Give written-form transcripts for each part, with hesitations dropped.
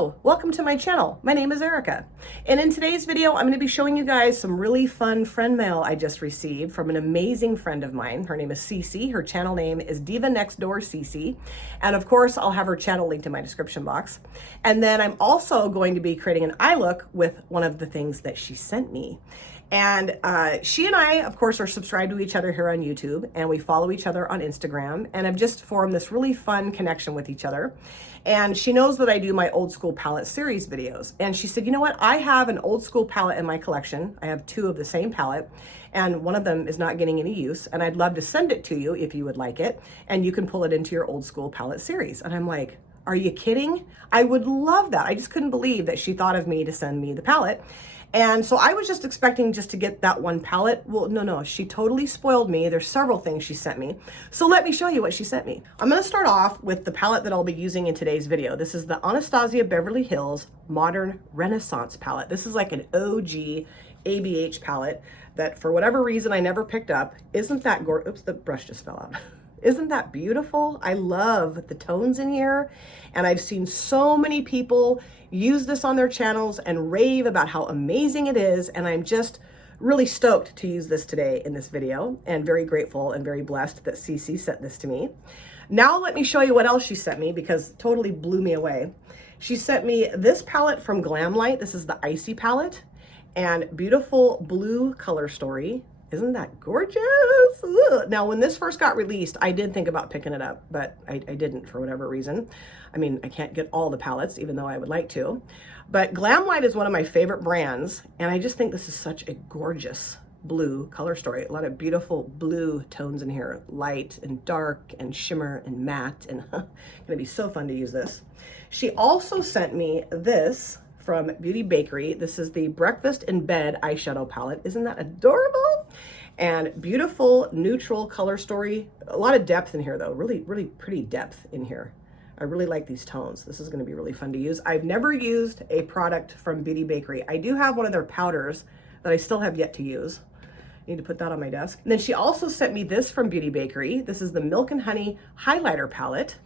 Hello, welcome to my channel. My name is Erica, and in today's video I'm going to be showing you guys some really fun friend mail I just received from an amazing friend of mine. Her name is Cece. Her channel name is Diva Next Door Cece, and of course I'll have her channel linked in my description box. And then I'm also going to be creating an eye look with one of the things that she sent me. And she and I, of course, are subscribed to each other here on YouTube, and we follow each other on Instagram, and have just formed this really fun connection with each other. And she knows that I do my old school palette series videos. And she said, you know what? I have an old school palette in my collection. I have two of the same palette, and one of them is not getting any use. And I'd love to send it to you if you would like it. And you can pull it into your old school palette series. And I'm like, are you kidding? I would love that. I just couldn't believe that she thought of me to send me the palette. And so I was just expecting just to get that one palette. Well, no, she totally spoiled me. There's several things she sent me. So let me show you what she sent me. I'm gonna start off with the palette that I'll be using in today's video. This is the Anastasia Beverly Hills Modern Renaissance palette. This is like an OG ABH palette that for whatever reason I never picked up. Isn't that gorgeous? Oops, the brush just fell out. Isn't that beautiful? I love the tones in here. And I've seen so many people use this on their channels and rave about how amazing it is. And I'm just really stoked to use this today in this video, and very grateful and very blessed that Cece sent this to me. Now let me show you what else she sent me, because it totally blew me away. She sent me this palette from Glamlight. This is the Icy palette, and beautiful blue color story. Isn't that gorgeous? Ugh. Now, when this first got released, I did think about picking it up, but I didn't for whatever reason. I mean, I can't get all the palettes, even though I would like to. But Glamlight is one of my favorite brands, and I just think this is such a gorgeous blue color story. A lot of beautiful blue tones in here, light and dark and shimmer and matte, and gonna be so fun to use this. She also sent me this from Beauty Bakery. This is the Breakfast in Bed eyeshadow palette. Isn't that adorable? And beautiful neutral color story. A lot of depth in here though, really pretty depth in here. I really like these tones. This is gonna be really fun to use. I've never used a product from Beauty Bakery. I do have one of their powders that I still have yet to use. I need to put that on my desk. And then she also sent me this from Beauty Bakery. This is the Milk and Honey highlighter palette.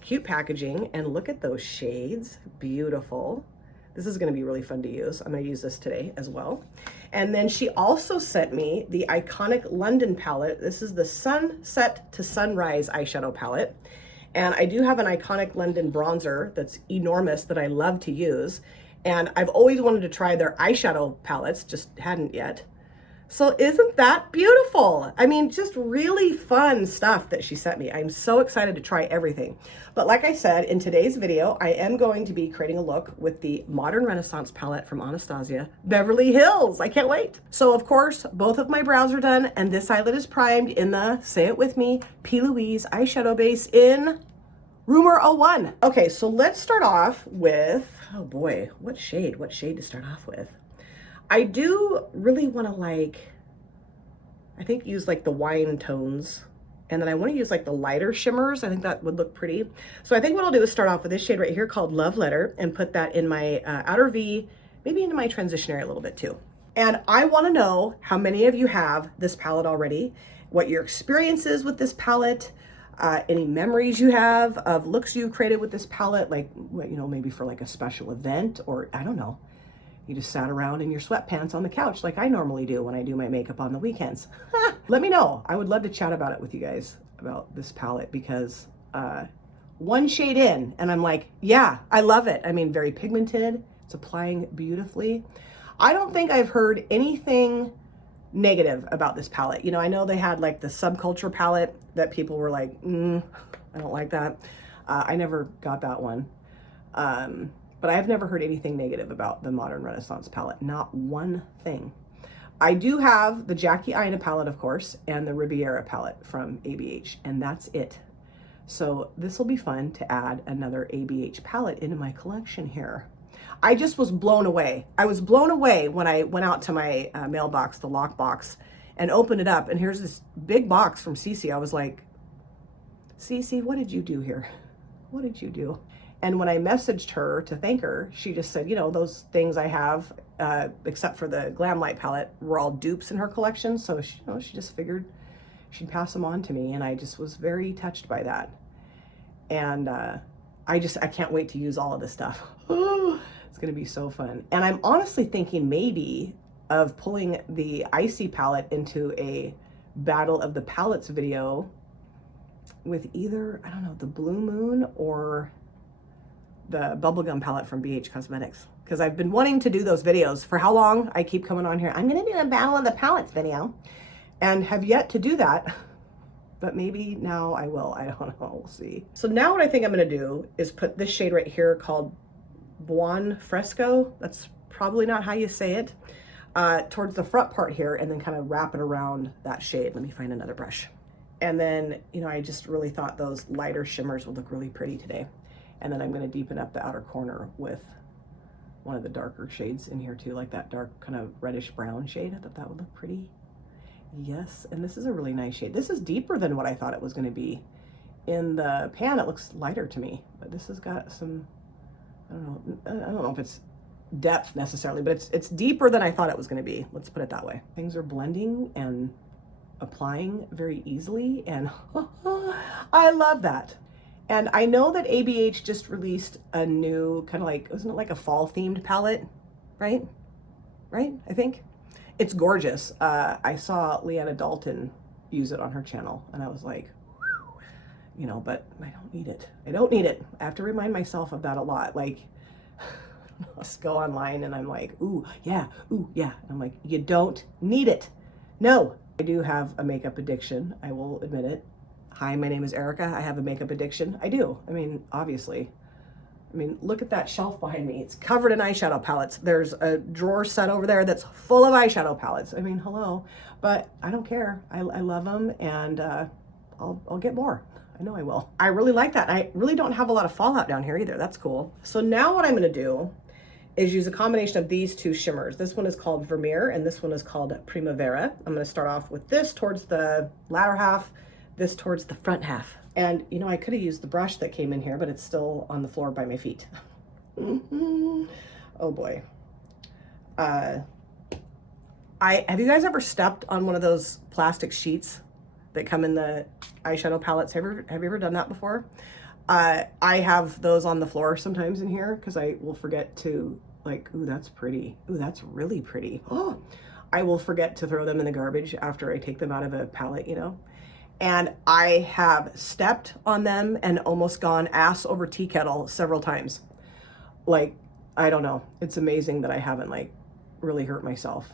Cute packaging, and look at those shades, beautiful. This is gonna be really fun to use. I'm gonna use this today as well. And then she also sent me the iconic London palette. This is the Sunset to Sunrise eyeshadow palette. And I do have an iconic London bronzer that's enormous that I love to use. And I've always wanted to try their eyeshadow palettes, just hadn't yet. So isn't that beautiful? I mean, just really fun stuff that she sent me. I'm so excited to try everything. But like I said, in today's video, I am going to be creating a look with the Modern Renaissance palette from Anastasia Beverly Hills. I can't wait. So of course, both of my brows are done, and this eyelid is primed in the, say it with me, P. Louise eyeshadow base in Rumor 01. Okay, so let's start off with, oh boy, what shade to start off with? I do really want to I think use like the wine tones, and then I want to use like the lighter shimmers. I think that would look pretty. So I think what I'll do is start off with this shade right here called Love Letter, and put that in my outer V, maybe into my transition area a little bit too. And I want to know how many of you have this palette already, what your experience is with this palette, any memories you have of looks you've created with this palette, like, you know, maybe for like a special event, or I don't know. You just sat around in your sweatpants on the couch like I normally do when I do my makeup on the weekends. Let me know. I would love to chat about it with you guys, about this palette, because one shade in and I'm like, yeah, I love it. I mean, very pigmented. It's applying beautifully. I don't think I've heard anything negative about this palette. You know, I know they had like the Subculture palette that people were like, I don't like that. I never got that one. But I've never heard anything negative about the Modern Renaissance palette, not one thing. I do have the Jackie Aina palette, of course, and the Riviera palette from ABH, and that's it. So this will be fun to add another ABH palette into my collection here. I just was blown away. I was blown away when I went out to my mailbox, the lockbox, and opened it up, and here's this big box from Cece. I was like, Cece, what did you do here? What did you do? And when I messaged her to thank her, she just said, you know, those things I have, except for the Glamlight palette, were all dupes in her collection. So she, you know, she just figured she'd pass them on to me. And I just was very touched by that. And I can't wait to use all of this stuff. It's gonna be so fun. And I'm honestly thinking maybe of pulling the Icy palette into a Battle of the Palettes video with either, I don't know, the Blue Moon or the Bubblegum palette from BH Cosmetics. Because I've been wanting to do those videos for how long? I keep coming on here, I'm gonna do a Battle of the Palettes video, and have yet to do that. But maybe now I will, I don't know, we'll see. So now what I think I'm gonna do is put this shade right here called Buon Fresco. That's probably not how you say it. Towards the front part here, and then kind of wrap it around that shade. Let me find another brush. And then, you know, I just really thought those lighter shimmers would look really pretty today. And then I'm gonna deepen up the outer corner with one of the darker shades in here too, like that dark kind of reddish brown shade. I thought that would look pretty. Yes, and this is a really nice shade. This is deeper than what I thought it was gonna be. In the pan, it looks lighter to me, but this has got some, I don't know if it's depth necessarily, but it's deeper than I thought it was going to be. Let's put it that way. Things are blending and applying very easily, and I love that. And I know that ABH just released a new kind of like, wasn't it like a fall themed palette, right? I think it's gorgeous. I saw Leanna Dalton use it on her channel, and I was like, you know, but I don't need it. I don't need it. I have to remind myself of that a lot. Like, I'll just go online and I'm like, ooh, yeah. And I'm like, you don't need it. No. I do have a makeup addiction. I will admit it. Hi, my name is Erica. I have a makeup addiction. I do. I mean, obviously. I mean, look at that shelf behind me. It's covered in eyeshadow palettes. There's a drawer set over there that's full of eyeshadow palettes. I mean, hello. But I don't care. I love them, and I'll get more. I know I will. I really like that. I really don't have a lot of fallout down here either. That's cool. So now what I'm going to do is use a combination of these two shimmers. This one is called Vermeer, and this one is called Primavera. I'm going to start off with this towards the latter half, this towards the front half. And you know, I could have used the brush that came in here, but it's still on the floor by my feet. Oh boy. Have you guys ever stepped on one of those plastic sheets that come in the eyeshadow palettes? Have you ever done that before? I have those on the floor sometimes in here because I will forget to, like, ooh, that's pretty. Ooh, that's really pretty. Oh, I will forget to throw them in the garbage after I take them out of a palette, you know? And I have stepped on them and almost gone ass over tea kettle several times. Like, I don't know. It's amazing that I haven't, like, really hurt myself.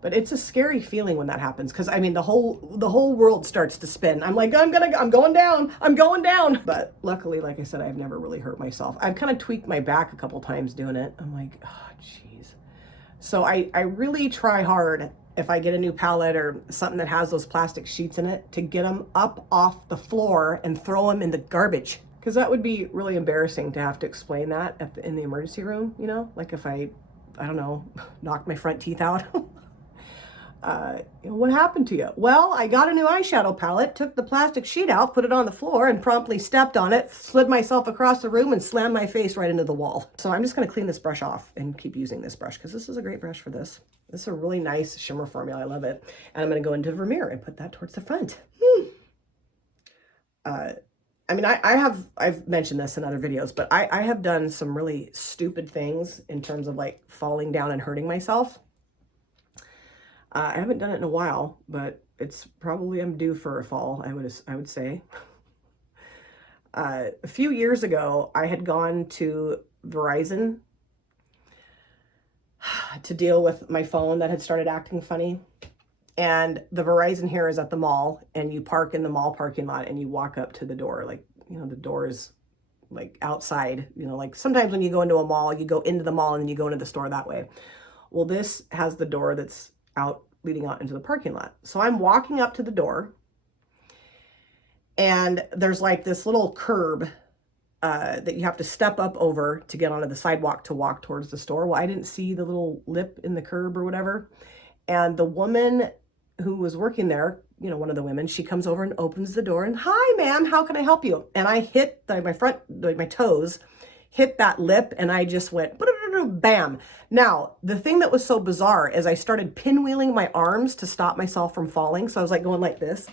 But it's a scary feeling when that happens, because I mean the whole world starts to spin. I'm like, I'm going down. But luckily, like I said, I've never really hurt myself. I've kind of tweaked my back a couple times doing it. I'm like, oh jeez. So I really try hard if I get a new palette or something that has those plastic sheets in it to get them up off the floor and throw them in the garbage. Because that would be really embarrassing to have to explain that in the emergency room, you know? Like if I don't know, knocked my front teeth out. What happened to you? Well, I got a new eyeshadow palette, took the plastic sheet out, put it on the floor, and promptly stepped on it, slid myself across the room, and slammed my face right into the wall. So I'm just going to clean this brush off and keep using this brush, because this is a great brush for this. This is a really nice shimmer formula. I love it. And I'm going to go into Vermeer and put that towards the front. I mean, I've mentioned this in other videos, but I have done some really stupid things in terms of like falling down and hurting myself. I haven't done it in a while, but it's probably I'm due for a fall, I would say. A few years ago, I had gone to Verizon to deal with my phone that had started acting funny. And the Verizon here is at the mall, and you park in the mall parking lot and you walk up to the door. Like, you know, the door is like outside, you know, like sometimes when you go into a mall, you go into the mall and then you go into the store that way. Well, this has the door that's out, leading out into the parking lot. So I'm walking up to the door, and there's like this little curb that you have to step up over to get onto the sidewalk to walk towards the store. Well, I didn't see the little lip in the curb or whatever. And the woman who was working there, you know, one of the women, she comes over and opens the door and, hi, ma'am, how can I help you? And I hit my toes, hit that lip, and I just went, bam. Now, the thing that was so bizarre is I started pinwheeling my arms to stop myself from falling. So I was like going like this.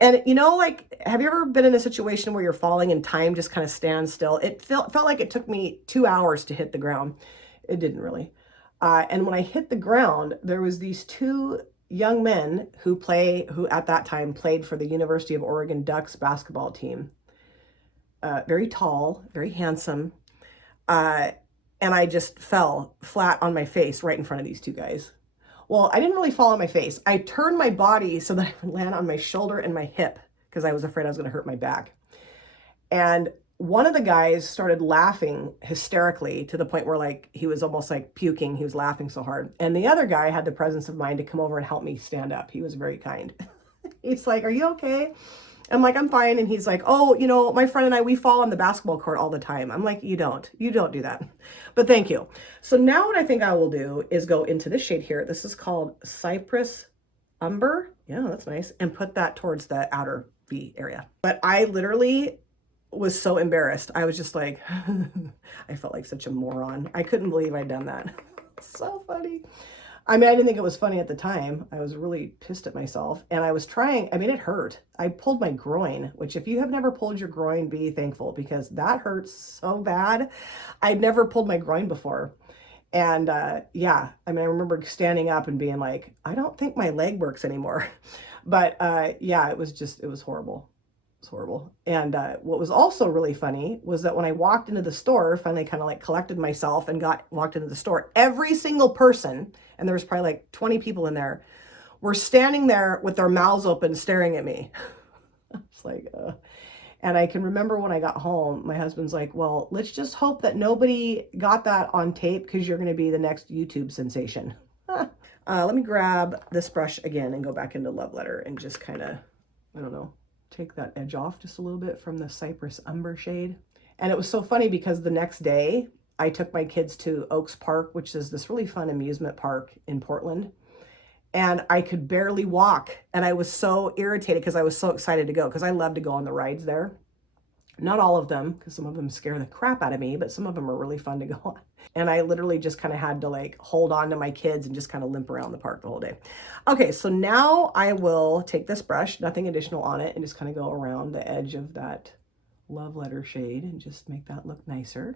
And you know, like, have you ever been in a situation where you're falling and time just kind of stands still? It felt like it took me 2 hours to hit the ground. It didn't really. And when I hit the ground, there was these two young men who at that time played for the University of Oregon Ducks basketball team. Very tall, very handsome. Uh, and I just fell flat on my face right in front of these two guys. Well, I didn't really fall on my face. I turned my body so that I would land on my shoulder and my hip because I was afraid I was going to hurt my back. And one of the guys started laughing hysterically to the point where like he was almost like puking. He was laughing so hard. And the other guy had the presence of mind to come over and help me stand up. He was very kind. He's like, "Are you okay?" I'm like, "I'm fine." And he's like, "Oh, you know, my friend and I, we fall on the basketball court all the time." I'm like, you don't do that. But thank you. So now what I think I will do is go into this shade here. This is called Cypress Umber. Yeah, that's nice. And put that towards the outer V area. But I literally was so embarrassed. I was just like, I felt like such a moron. I couldn't believe I'd done that. So funny. I mean, I didn't think it was funny at the time. I was really pissed at myself. And I was trying, I mean, it hurt. I pulled my groin, which if you have never pulled your groin, be thankful because that hurts so bad. I'd never pulled my groin before. And yeah, I mean, I remember standing up and being like, I don't think my leg works anymore. But yeah, it was horrible. It's horrible. And what was also really funny was that when I walked into the store, finally kind of like collected myself and walked into the store, every single person, and there was probably like 20 people in there, were standing there with their mouths open staring at me. It's like, and I can remember when I got home, my husband's like, "Well, let's just hope that nobody got that on tape because you're going to be the next YouTube sensation." Let me grab this brush again and go back into Love Letter and just kind of, I don't know, take that edge off just a little bit from the Cypress Umber shade. And it was so funny because the next day I took my kids to Oaks Park, which is this really fun amusement park in Portland. And I could barely walk. And I was so irritated because I was so excited to go because I love to go on the rides there. Not all of them, because some of them scare the crap out of me, but some of them are really fun to go on. And I literally just kind of had to like hold on to my kids and just kind of limp around the park the whole day. Okay, so now I will take this brush, nothing additional on it, and just kind of go around the edge of that Love Letter shade and just make that look nicer.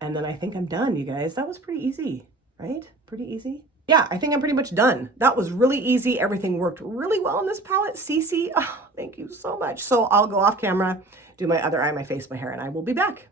And then I think I'm done, you guys. That was pretty easy, right? Pretty easy. Yeah, I think I'm pretty much done. That was really easy. Everything worked really well in this palette. Cece, oh, thank you so much. So I'll go off camera, do my other eye, my face, my hair, and I will be back.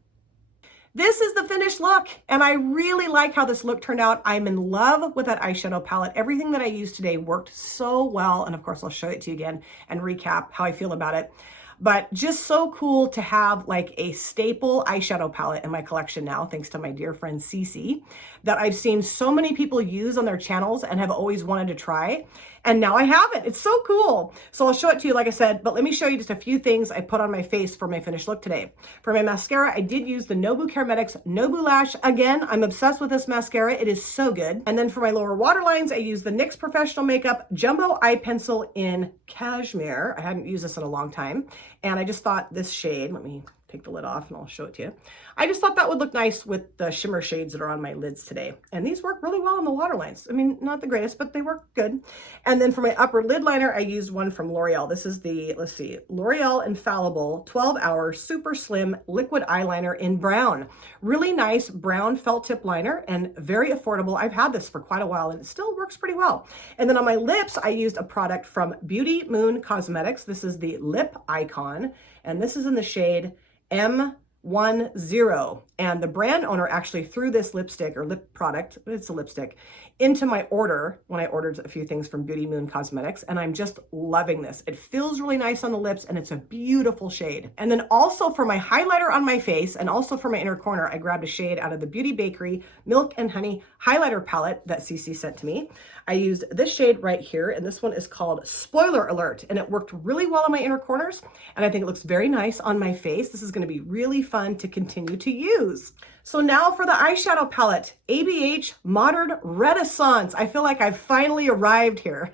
This is the finished look, and I really like how this look turned out. I'm in love with that eyeshadow palette. Everything that I used today worked so well, and of course I'll show it to you again and recap how I feel about it. But just so cool to have like a staple eyeshadow palette in my collection now, thanks to my dear friend Cece, that I've seen so many people use on their channels and have always wanted to try. And now I have it. It's so cool. So I'll show it to you, like I said, but let me show you just a few things I put on my face for my finished look today. For my mascara, I did use the Nobu Cosmetics Nobu Lash. Again, I'm obsessed with this mascara. It is so good. And then for my lower waterlines, I used the NYX Professional Makeup Jumbo Eye Pencil in Cashmere. I hadn't used this in a long time. And I just thought this shade, let me take the lid off and I'll show it to you. I just thought that would look nice with the shimmer shades that are on my lids today. And these work really well on the waterlines. I mean, not the greatest, but they work good. And then for my upper lid liner, I used one from L'Oreal. This is the, let's see, L'Oreal Infallible 12-Hour Super Slim Liquid Eyeliner in brown. Really nice brown felt tip liner and very affordable. I've had this for quite a while and it still works pretty well. And then on my lips, I used a product from Beauty Moon Cosmetics. This is the Lip Icon, and this is in the shade M10, and the brand owner actually threw this lipstick or lip product, it's a lipstick, into my order when I ordered a few things from Beauty Moon Cosmetics, and I'm just loving this. It feels really nice on the lips and it's a beautiful shade. And then also for my highlighter on my face and also for my inner corner, I grabbed a shade out of the Beauty Bakery Milk and Honey highlighter palette that Cece sent to me. I used this shade right here, and this one is called Spoiler Alert, and it worked really well on my inner corners, and I think it looks very nice on my face. This is going to be really fun to continue to use. So now for the eyeshadow palette, ABH Modern Renaissance. I feel like I've finally arrived here.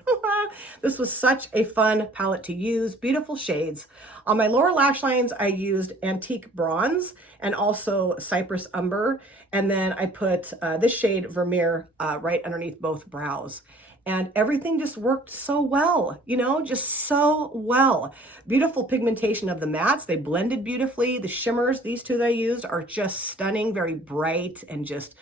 This was such a fun palette to use, beautiful shades. On my lower lash lines, I used Antique Bronze and also Cypress Umber. And then I put this shade Vermeer right underneath both brows. and everything just worked so well, just so well. Beautiful pigmentation of the mattes. They blended beautifully. The shimmers, these two that I used, are just stunning, very bright and just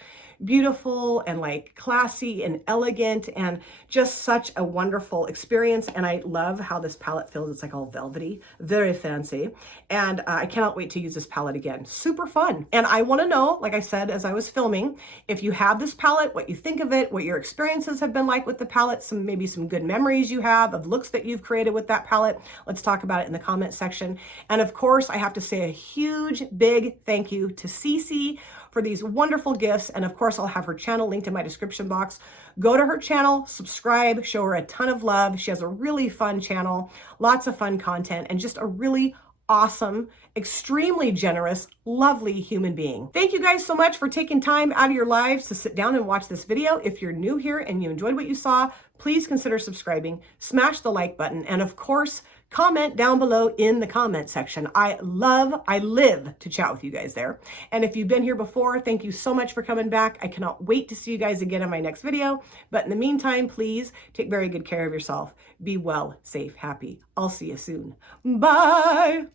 beautiful and like classy and elegant and just such a wonderful experience. And I love how this palette feels. It's like all velvety, very fancy. And I cannot wait to use this palette again. Super fun. And I want to know, like I said, as I was filming, if you have this palette, what you think of it, what your experiences have been like with the palette, maybe some good memories you have of looks that you've created with that palette. Let's talk about it in the comment section. And of course, I have to say a huge, big thank you to Cece for these wonderful gifts. And of course, I'll have her channel linked in my description box. Go to her channel, subscribe, show her a ton of love. She has a really fun channel, lots of fun content, and just a really awesome, extremely generous, lovely human being. Thank you guys so much for taking time out of your lives to sit down and watch this video. If you're new here and you enjoyed what you saw, please consider subscribing, smash the like button, and of course, comment down below in the comment section. I live to chat with you guys there. And if you've been here before, thank you so much for coming back. I cannot wait to see you guys again in my next video. But in the meantime, please take very good care of yourself. Be well, safe, happy. I'll see you soon. Bye.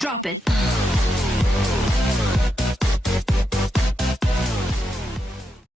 Drop it.